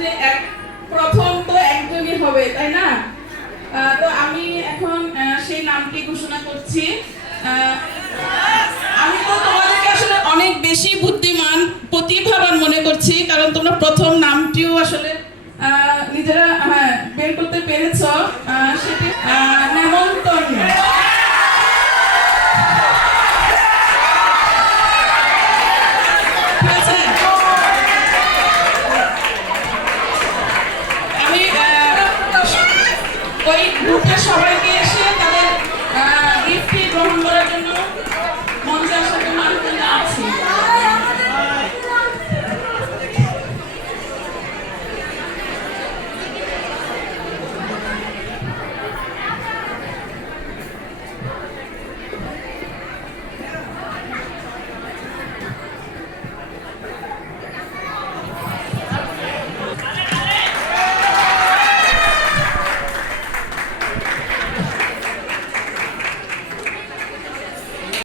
যে প্রথম তো একজনই হবে, তাই না? তো আমি এখন সেই নামটি ঘোষণা করছি। আমি তো তোমাদেরকে আসলে অনেক বেশি বুদ্ধিমান